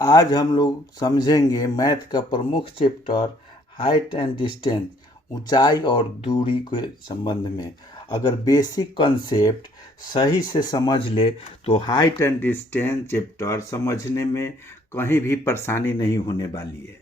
आज हम लोग समझेंगे मैथ का प्रमुख चैप्टर हाइट एंड डिस्टेंस, ऊंचाई और दूरी के संबंध में। अगर बेसिक कॉन्सेप्ट सही से समझ ले तो हाइट एंड डिस्टेंस चैप्टर समझने में कहीं भी परेशानी नहीं होने वाली है।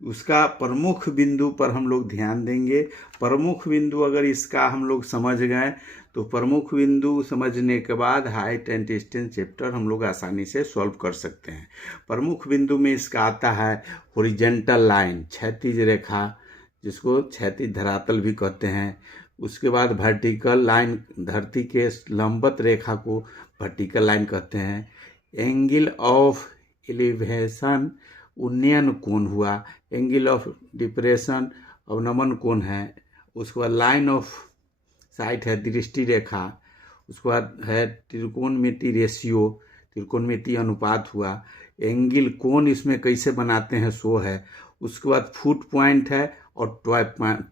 उसका प्रमुख बिंदु पर हम लोग ध्यान देंगे। प्रमुख बिंदु अगर इसका हम लोग समझ गए तो प्रमुख बिंदु समझने के बाद हाइट एंड डिस्टेंस चैप्टर हम लोग आसानी से सॉल्व कर सकते हैं। प्रमुख बिंदु में इसका आता है हॉरिजॉन्टल लाइन, क्षैतिज रेखा, जिसको क्षैतिज धरातल भी कहते हैं। उसके बाद वर्टिकल लाइन, धरती के लंबवत रेखा को वर्टिकल लाइन कहते हैं। एंगल ऑफ एलिवेशन, उन्नयन कोण हुआ। एंगल ऑफ डिप्रेशन, अवनमन कोण है। उसके बाद लाइन ऑफ साइट है दृष्टि रेखा। उसके बाद है त्रिकोणमिति रेशियो, त्रिकोणमिति अनुपात हुआ। एंगल कोण इसमें कैसे बनाते हैं सो है। उसके बाद फुट पॉइंट है और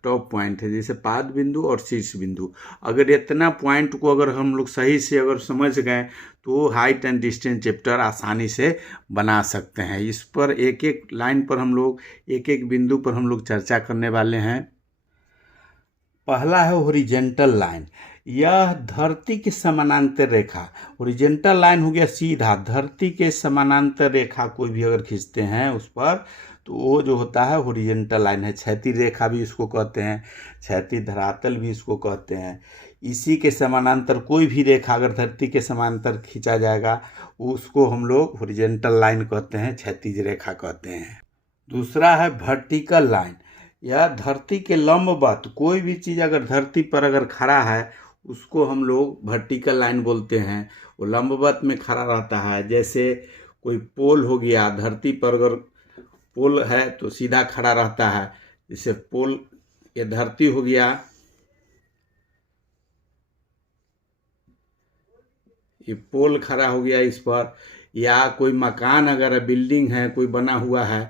टॉप पॉइंट है, जैसे पाद बिंदु और शीर्ष बिंदु। अगर इतना पॉइंट को अगर हम लोग सही से अगर समझ गए तो हाइट एंड डिस्टेंस चैप्टर आसानी से बना सकते हैं। इस पर एक एक लाइन पर हम लोग एक एक बिंदु पर हम लोग चर्चा करने वाले हैं। पहला है हॉरिजॉन्टल लाइन, यह धरती के समानांतर रेखा। हॉरिजॉन्टल लाइन हो गया सीधा धरती के समानांतर रेखा, कोई भी अगर खींचते हैं उस पर तो वो जो होता है हॉरिजॉन्टल लाइन है। क्षैतिज रेखा भी इसको कहते हैं, क्षैतिज धरातल भी इसको कहते हैं। इसी के समानांतर कोई भी रेखा अगर धरती के समानांतर खींचा जाएगा उसको हम लोग हॉरिजॉन्टल लाइन कहते हैं, क्षैतिज रेखा कहते हैं। दूसरा है वर्टिकल लाइन, यह धरती के लंबवत, कोई भी चीज़ अगर धरती पर अगर खड़ा है उसको हम लोग वर्टिकल लाइन बोलते हैं। वो लंबवत में खड़ा रहता है। जैसे कोई पोल हो गया, धरती पर अगर पोल है तो सीधा खड़ा रहता है। जैसे पोल, ये धरती हो गया, ये पोल खड़ा हो गया इस पर। या कोई मकान अगर बिल्डिंग है कोई बना हुआ है,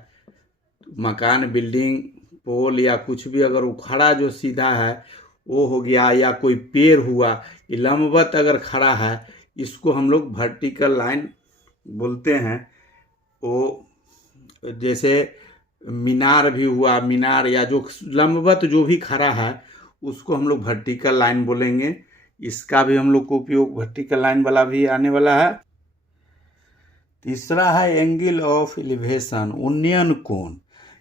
मकान, बिल्डिंग, पोल या कुछ भी अगर वो खड़ा जो सीधा है वो हो गया। या कोई पेड़ हुआ, ये लंबवत अगर खड़ा है इसको हम लोग वर्टिकल लाइन बोलते हैं। वो जैसे मीनार भी हुआ, मीनार या जो लंबवत जो भी खड़ा है उसको हम लोग वर्टिकल लाइन बोलेंगे। इसका भी हम लोग को उपयोग वर्टिकल लाइन वाला भी आने वाला है। तीसरा है एंगल ऑफ एलिवेशन, उन्नयन कोण।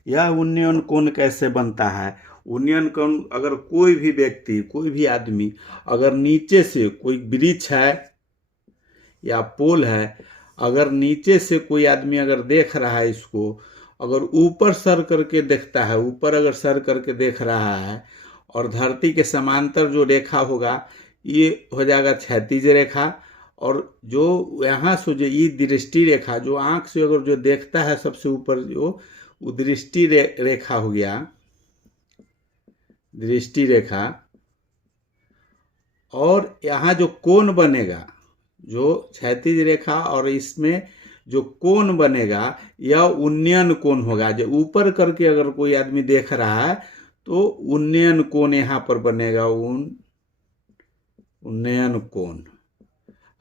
यह उन्नयन कोण कैसे बनता है। उन्नयन कोण अगर कोई भी व्यक्ति, कोई भी आदमी अगर नीचे से, कोई वृक्ष है या पोल है, अगर नीचे से कोई आदमी अगर देख रहा है इसको, अगर ऊपर सर करके देखता है, ऊपर अगर सर करके देख रहा है और धरती के समांतर जो रेखा होगा ये हो जाएगा क्षैतिज रेखा। और जो यहाँ से जो ये दृष्टि रेखा, जो आँख से अगर जो देखता है सबसे ऊपर, जो दृष्टि रेखा हो गया, दृष्टि रेखा। और यहाँ जो कोण बनेगा, जो क्षैतिज रेखा और इसमें जो कोण बनेगा यह उन्नयन कोण होगा। जो ऊपर करके अगर कोई आदमी देख रहा है तो उन्नयन कोण यहाँ पर बनेगा, उन्नयन कोण।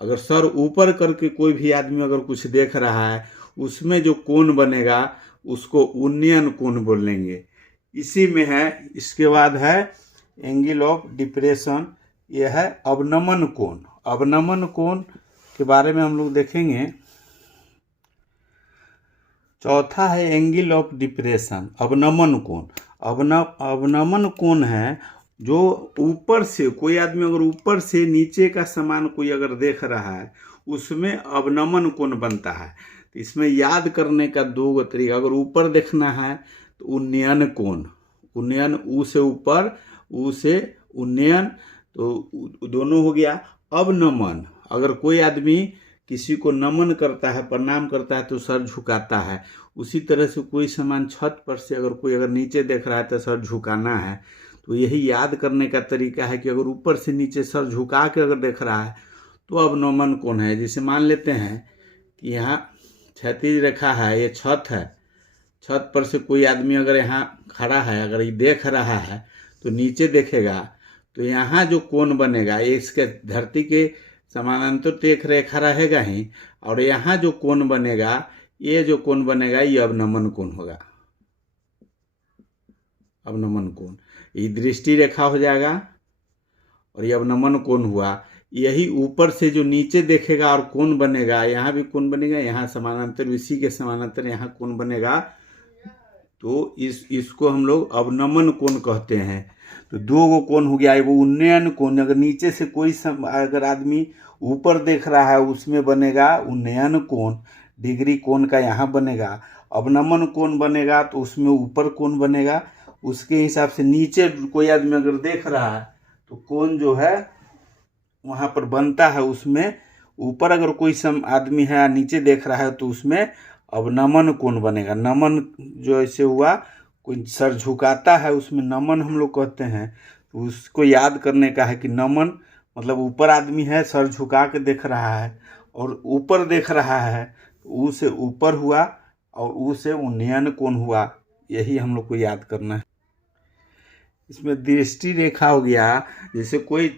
अगर सर ऊपर करके कोई भी आदमी अगर कुछ देख रहा है उसमें जो कोण बनेगा उसको उन्नयन कोण बोलेंगे। इसी में है। इसके बाद है एंगल ऑफ डिप्रेशन, यह है अवनमन कोण। अवनमन कोण के बारे में हम लोग देखेंगे। चौथा है एंगल ऑफ डिप्रेशन, अवनमन कोण। अवनमन कोण है जो ऊपर से कोई आदमी अगर ऊपर से नीचे का सामान कोई अगर देख रहा है उसमें अवनमन कोण बनता है। तो इसमें याद करने का दो तरीका, अगर ऊपर देखना है तो उन्नयन कोण, उन्नयन, ऊ से ऊपर, ऊ से उन्नयन, तो दोनों हो गया। अवनमन, अगर कोई आदमी किसी को नमन करता है, प्रणाम करता है तो सर झुकाता है। उसी तरह से कोई सामान छत पर से अगर कोई अगर नीचे देख रहा है तो सर झुकाना है। तो यही याद करने का तरीका है कि अगर ऊपर से नीचे सर झुका के अगर देख रहा है तो अवनमन कोण है। जैसे मान लेते हैं कि यहाँ क्षैतिज रेखा है, ये छत है, छत पर से कोई आदमी अगर यहाँ खड़ा है, अगर ये देख रहा है तो नीचे देखेगा तो यहाँ जो कोण बनेगा ये इसके धरती के समानांतर तो एक रेखा रहेगा ही, और यहाँ जो कोण बनेगा ये जो कोण बनेगा ये अवनमन कोण होगा, अवनमन कोण। ये दृष्टि रेखा हो जाएगा और ये अवनमन कोण हुआ। यही ऊपर से जो नीचे देखेगा और कोण बनेगा, यहाँ भी कोण बनेगा, यहाँ समानांतर, इसी के समानांतर यहाँ कोण बनेगा, तो इसको हम लोग अवनमन कोण कहते हैं। तो दो गो कोण हो गया, वो उन्नयन कोण। अगर नीचे से कोई अगर आदमी ऊपर देख रहा है उसमें बनेगा उन्नयन कोण, डिग्री कोण का यहाँ बनेगा। अवनमन कोण बनेगा तो उसमें ऊपर कोण बनेगा। उसके हिसाब से नीचे कोई आदमी अगर देख रहा है तो कोण जो है वहाँ पर बनता है, उसमें ऊपर अगर कोई आदमी है नीचे देख रहा है तो उसमें अवनमन कोण बनेगा। नमन जो ऐसे हुआ, कोई सर झुकाता है उसमें नमन हम लोग कहते हैं। तो उसको याद करने का है कि नमन मतलब ऊपर आदमी है, सर झुका के देख रहा है और ऊपर देख रहा है, ऊ से ऊपर हुआ और ऊ से उन्नयन कोण हुआ। यही हम लोग को याद करना है। इसमें दृष्टि रेखा हो गया, जैसे कोई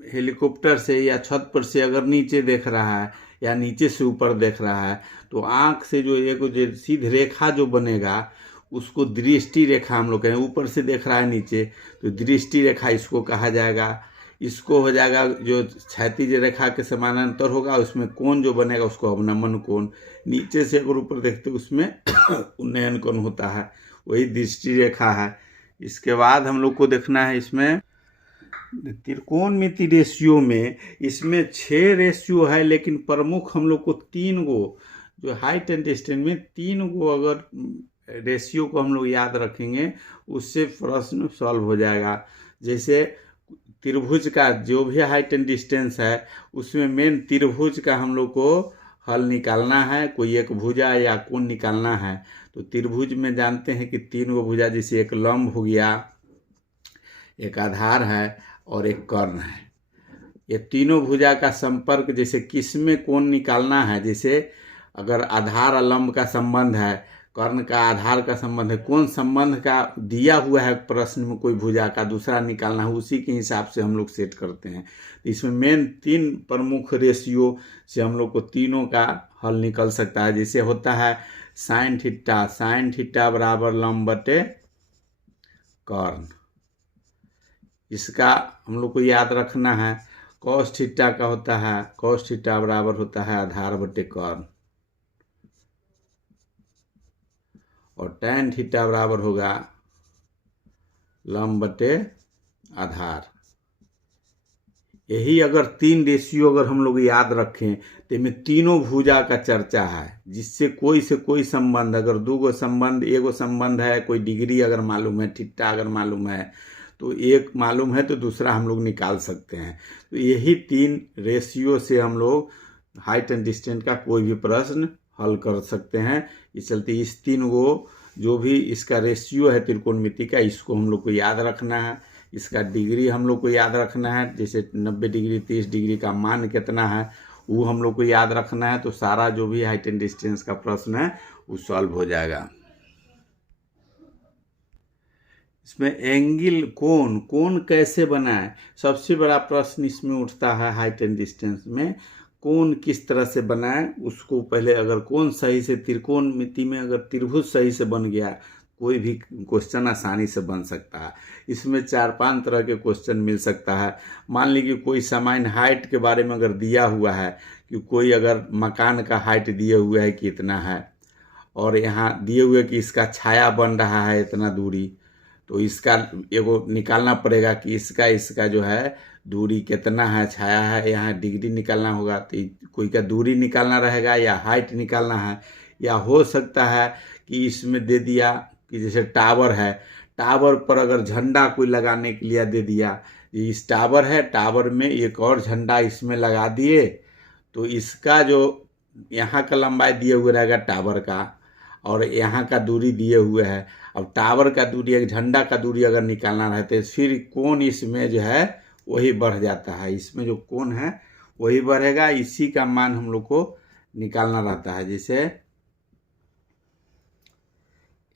हेलीकॉप्टर से या छत पर से अगर नीचे देख रहा है या नीचे से ऊपर देख रहा है तो आँख से जो एक सीधी रेखा जो बनेगा उसको दृष्टि रेखा हम लोग कहें। ऊपर से देख रहा है नीचे तो दृष्टि रेखा इसको कहा जाएगा। इसको हो जाएगा जो क्षैतिज रेखा के समानांतर होगा, उसमें कोण जो बनेगा उसको अवनमन कोण। नीचे से अगर ऊपर देखते उसमें उन्नयन कोण होता है, वही दृष्टि रेखा है। इसके बाद हम लोग को देखना है इसमें त्रिकोणमिति रेशियो में, इसमें 6 रेशियो है लेकिन प्रमुख हम लोग को 3 गो, जो हाइट एंड डिस्टेंस में 3 गो अगर रेशियो को हम लोग याद रखेंगे उससे प्रश्न सॉल्व हो जाएगा। जैसे त्रिभुज का जो भी हाइट एंड डिस्टेंस है उसमें मेन त्रिभुज का हम लोग को हल निकालना है, कोई एक भुजा या कोण निकालना है। तो त्रिभुज में जानते हैं कि 3 गो भुजा, जैसे एक लंब हो गया, एक आधार है और एक कर्ण है। ये तीनों भुजा का संपर्क जैसे किसमें कोण निकालना है, जैसे अगर आधार और लंब का संबंध है, कर्ण का आधार का संबंध है, कौन संबंध का दिया हुआ है प्रश्न में कोई भुजा का दूसरा निकालना है, उसी के हिसाब से हम लोग सेट करते हैं। तो इसमें मेन 3 प्रमुख रेशियो से हम लोग को तीनों का हल निकल सकता है। जैसे होता है साइन थीटा बराबर लंब बटे कर्ण, इसका हम लोग को याद रखना है। कॉस थीटा का होता है, कॉस थीटा बराबर होता है आधार बटे कर्ण, और टैन थीटा बराबर होगा लंब बटे आधार। यही अगर 3 रेशियो अगर हम लोग याद रखें तो इनमें तीनों भुजा का चर्चा है, जिससे कोई से कोई संबंध, अगर 2 गो संबंध, एगो संबंध है, कोई डिग्री अगर मालूम है, थीटा अगर मालूम है तो एक मालूम है तो दूसरा हम लोग निकाल सकते हैं। तो यही 3 रेशियो से हम लोग हाइट एंड डिस्टेंस का कोई भी प्रश्न हल कर सकते हैं। इस चलते इस 3 गो जो भी इसका रेशियो है त्रिकोणमिति का, इसको हम लोग को याद रखना है। इसका डिग्री हम लोग को याद रखना है, जैसे 90 डिग्री 30 डिग्री का मान कितना है वो हम लोग को याद रखना है। तो सारा जो भी हाइट एंड डिस्टेंस का प्रश्न है वो सॉल्व हो जाएगा। इसमें एंगल कोण कैसे बनाए, सबसे बड़ा प्रश्न इसमें उठता है। हाइट एंड डिस्टेंस में कोण किस तरह से बनाए, उसको पहले अगर कोण सही से, त्रिकोणमिति में अगर त्रिभुज सही से बन गया, कोई भी क्वेश्चन आसानी से बन सकता है। इसमें 4-5 तरह के क्वेश्चन मिल सकता है। मान लीजिए कोई सामान्य हाइट के बारे में अगर दिया हुआ है कि कोई अगर मकान का हाइट दिए हुआ है कि इतना है, और यहाँ दिए हुए कि इसका छाया बन रहा है इतना दूरी, तो इसका एगो निकालना पड़ेगा कि इसका जो है दूरी कितना है, छाया है, यहाँ डिग्री निकालना होगा। तो कोई का दूरी निकालना रहेगा या हाइट निकालना है, या हो सकता है कि इसमें दे दिया कि जैसे टावर है, टावर पर अगर झंडा कोई लगाने के लिए दे दिया, इस टावर है, टावर में एक और झंडा इसमें लगा दिए, तो इसका जो यहाँ का लंबाई दिए हुए रहेगा टावर का, और यहाँ का दूरी दिए हुए है। अब टावर का दूरी, एक झंडा का दूरी अगर निकालना रहता है, फिर कोण इसमें जो है वही बढ़ जाता है, इसमें जो कोण है वही बढ़ेगा। इसी का मान हम लोग को निकालना रहता है। जैसे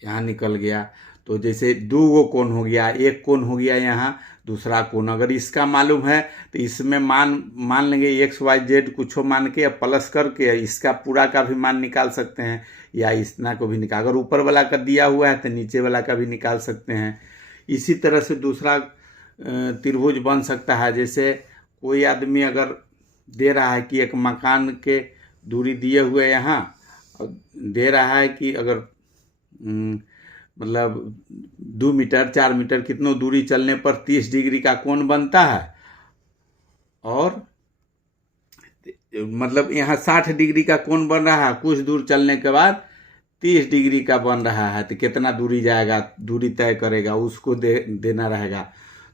यहाँ निकल गया। तो जैसे दो गो कोण हो गया, एक कोण हो गया यहाँ, दूसरा कोण अगर इसका मालूम है तो इसमें मान लेंगे एक्स वाई जेड कुछ मान के या प्लस करके इसका पूरा का भी मान निकाल सकते हैं, या इतना को भी निकाल, अगर ऊपर वाला का दिया हुआ है तो नीचे वाला का भी निकाल सकते हैं। इसी तरह से दूसरा त्रिभुज बन सकता है। जैसे कोई आदमी अगर दे रहा है कि एक मकान के दूरी दिए हुए यहाँ दे रहा है कि अगर मतलब 2 मीटर 4 मीटर कितनों दूरी चलने पर 30 डिग्री का कोण बनता है, और मतलब यहाँ 60 डिग्री का कोण बन रहा है, कुछ दूर चलने के बाद 30 डिग्री का बन रहा है, तो कितना दूरी जाएगा, दूरी तय करेगा, उसको देना रहेगा।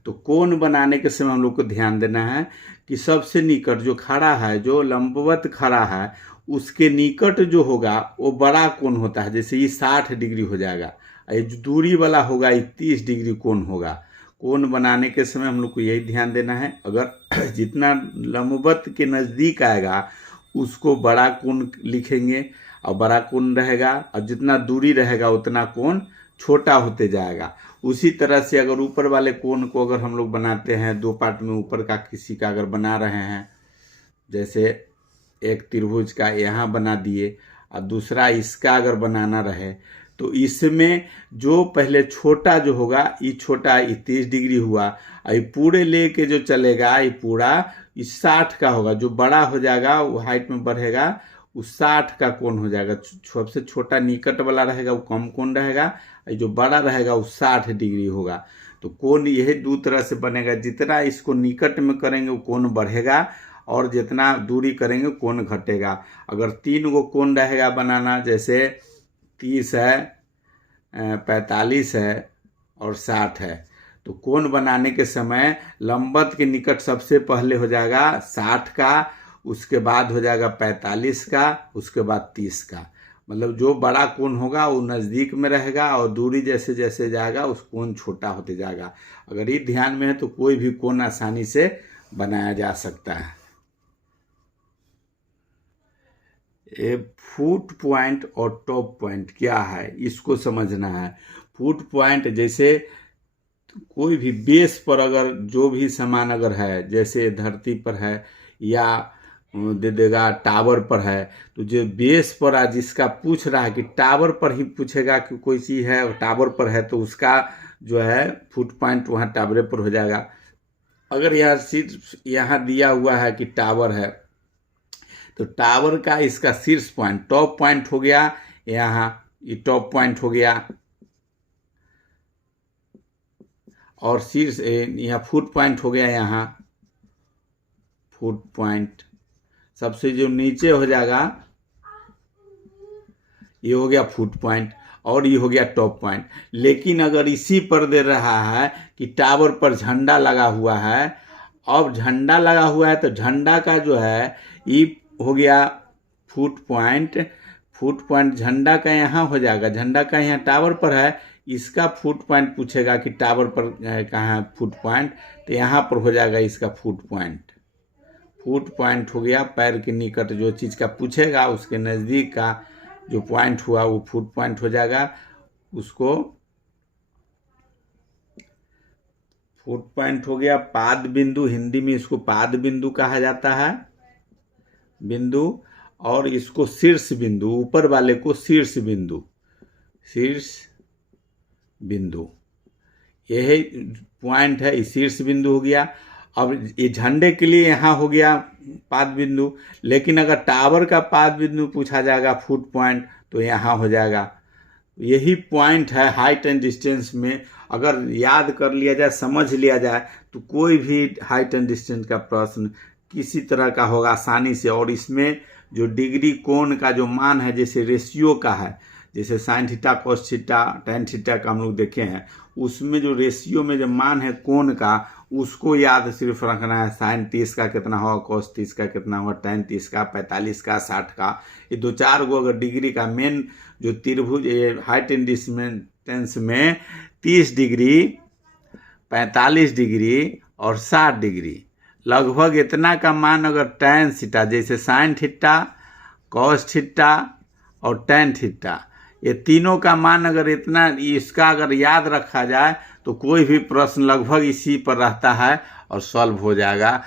तो कोण बनाने के समय हम लोग को ध्यान देना है कि सबसे निकट जो खड़ा है, जो लंबवत खड़ा है, उसके निकट जो होगा वो बड़ा कोण होता है। जैसे ये 60 डिग्री हो जाएगा, ये जो दूरी वाला होगा ये 30 डिग्री कोण होगा। कोण बनाने के समय हम लोग को यही ध्यान देना है, अगर जितना लंबवत के नज़दीक आएगा उसको बड़ा कोण लिखेंगे और बड़ा कोण रहेगा, और जितना दूरी रहेगा उतना कोण छोटा होते जाएगा। उसी तरह से अगर ऊपर वाले कोण को अगर हम लोग बनाते हैं, दो पार्ट में ऊपर का किसी का अगर बना रहे हैं, जैसे एक त्रिभुज का यहाँ बना दिए और दूसरा इसका अगर बनाना रहे, तो इसमें जो पहले छोटा जो होगा ये छोटा, ये 30 डिग्री हुआ, और ये पूरे लेके जो चलेगा ये पूरा इस 60 का होगा। जो बड़ा हो जाएगा वो हाइट में बढ़ेगा, उस 60 का कोण हो जाएगा। सबसे छोटा निकट वाला रहेगा वो कम कोण रहेगा, जो बड़ा रहेगा वो 60 डिग्री होगा। तो कोण यही दो तरह से बनेगा, जितना इसको निकट में करेंगे वो कोण बढ़ेगा, और जितना दूरी करेंगे कोण घटेगा। अगर 3 गो कोण रहेगा बनाना, जैसे 30 है, 45 है और 60 है, तो कोण बनाने के समय लंबवत के निकट सबसे पहले हो जाएगा 60 का, उसके बाद हो जाएगा 45 का, उसके बाद 30 का। मतलब जो बड़ा कोण होगा वो नज़दीक में रहेगा, और दूरी जैसे जैसे जाएगा उस कोण छोटा होते जाएगा। अगर ये ध्यान में है तो कोई भी कोण आसानी से बनाया जा सकता है। फुट पॉइंट और टॉप पॉइंट क्या है, इसको समझना है। फुट पॉइंट जैसे कोई भी बेस पर अगर जो भी सामान अगर है, जैसे धरती पर है या दे देगा टावर पर है, तो जो बेस पर आज जिसका पूछ रहा है कि टावर पर ही पूछेगा कि कोई चीज़ है टावर पर है, तो उसका जो है फुट पॉइंट वहाँ टावर पर हो जाएगा। अगर यहाँ सिर्फ यहाँ दिया हुआ है कि टावर है, तो टावर का इसका शीर्ष पॉइंट टॉप पॉइंट हो गया, यहाँ ये टॉप पॉइंट हो गया, और शीर्ष यहाँ फुट पॉइंट हो गया, यहाँ फुट पॉइंट। सबसे जो नीचे हो जाएगा ये हो गया फुट पॉइंट, और ये हो गया टॉप पॉइंट। लेकिन अगर इसी पर दे रहा है कि टावर पर झंडा लगा हुआ है, अब झंडा लगा हुआ है तो झंडा का जो है ये हो गया फुट पॉइंट। फुट पॉइंट झंडा का यहाँ हो जाएगा, झंडा का यहाँ टावर पर है, इसका फुट पॉइंट पूछेगा कि टावर पर कहाँ है फुट पॉइंट, तो यहाँ पर हो जाएगा इसका फुट पॉइंट। फुट पॉइंट हो गया पैर के निकट जो चीज़ का पूछेगा उसके नज़दीक का जो पॉइंट हुआ वो फुट पॉइंट हो जाएगा। उसको फुट पॉइंट हो गया। पाद बिंदु, हिंदी में इसको पाद बिंदु कहा जाता है, बिंदु, और इसको शीर्ष बिंदु, ऊपर वाले को शीर्ष बिंदु, शीर्ष बिंदु, यही पॉइंट है, शीर्ष बिंदु हो गया। अब ये झंडे के लिए यहाँ हो गया पाद बिंदु, लेकिन अगर टावर का पाद बिंदु पूछा जाएगा फुट पॉइंट तो यहाँ हो जाएगा। यही पॉइंट है हाइट एंड डिस्टेंस में। अगर याद कर लिया जाए, समझ लिया जाए, तो कोई भी हाइट एंड डिस्टेंस का प्रश्न किसी तरह का होगा आसानी से। और इसमें जो डिग्री कोण का जो मान है, जैसे रेशियो का है, जैसे sine theta cos theta tan theta का हम लोग देखे हैं, उसमें जो रेशियो में जो मान है कोण का, उसको याद सिर्फ रखना है। साइन 30 का कितना होगा, कॉस 30 का कितना होगा, टेन 30 का, 45 का, 60 का, ये 2-4 गो अगर डिग्री का मेन जो त्रिभुज हाइट एंड डिस्टेंस में 30 डिग्री, 45 डिग्री और 60 डिग्री, लगभग इतना का मान अगर टेन थीटा, जैसे साइन थीटा, कॉस थीटा और टेन थीटा, ये तीनों का मान अगर इतना इसका अगर याद रखा जाए तो कोई भी प्रश्न लगभग इसी पर रहता है और सॉल्व हो जाएगा।